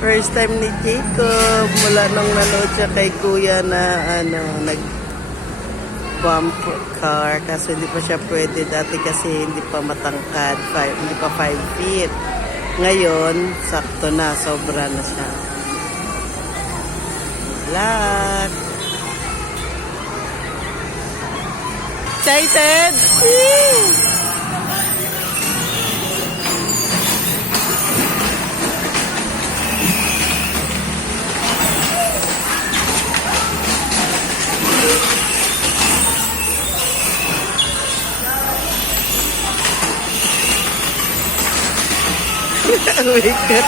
First time ni Jacob mula nung nanood siya kay Kuya na nag bump car kasi hindi pa siya pwede dati kasi hindi pa matangkad, hindi pa 5 feet. Ngayon, sakto na, sobra na siya. Luck! Excited? Ang bigat.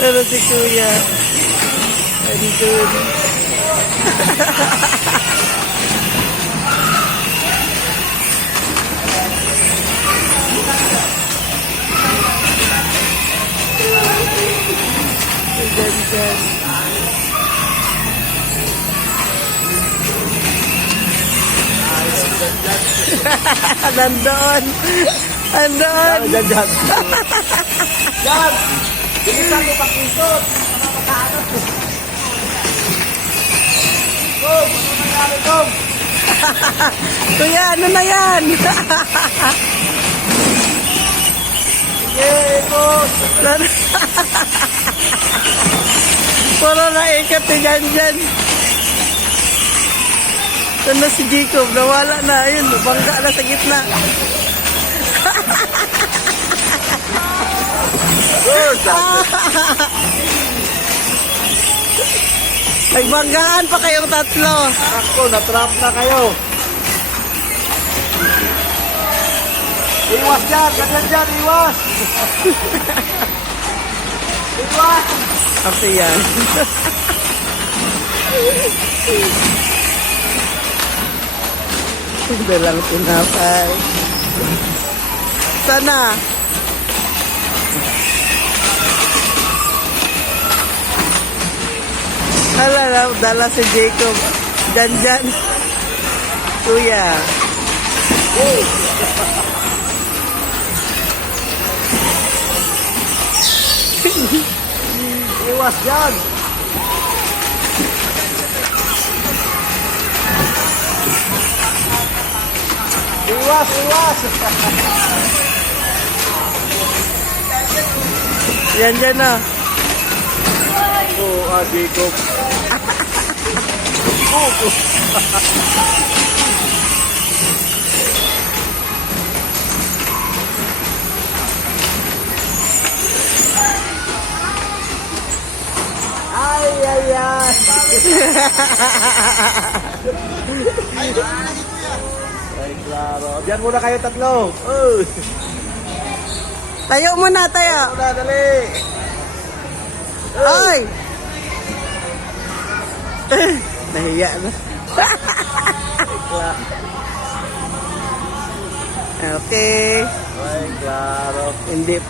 Pero si Kuya andun. Ganyan. Nandoon. Nandoon. Diyan. Yan! Hindi sa ko pakisot. Tom! Ano nangyari, Tom? Kuya, ano na yan? Sige, boss! Puro naikat ni Janjan. Ito na si Jacob. Nawala na. Ayun, bangga na sa gitna. Good! Nagbanggaan pa kayong tatlo. Ako, natrap na kayo. Iwas dyan! Ganyan dyan! Iwas! Iwas! Kasi yan. Dalang tinapay. Sana. Hala, dala si Jacob. Janjan. Kuya. Iwas dyan! Iwas! Iwas! Yan dyan na. Oo, Jacob. Ay, ay, ay. Ay, klaro. Diyan muna kayo tatlo. Oh. Tayo muna, tayo. Muna, dali. Ay! Nahiya na. Okay. Ay, klaro. Hindi pa.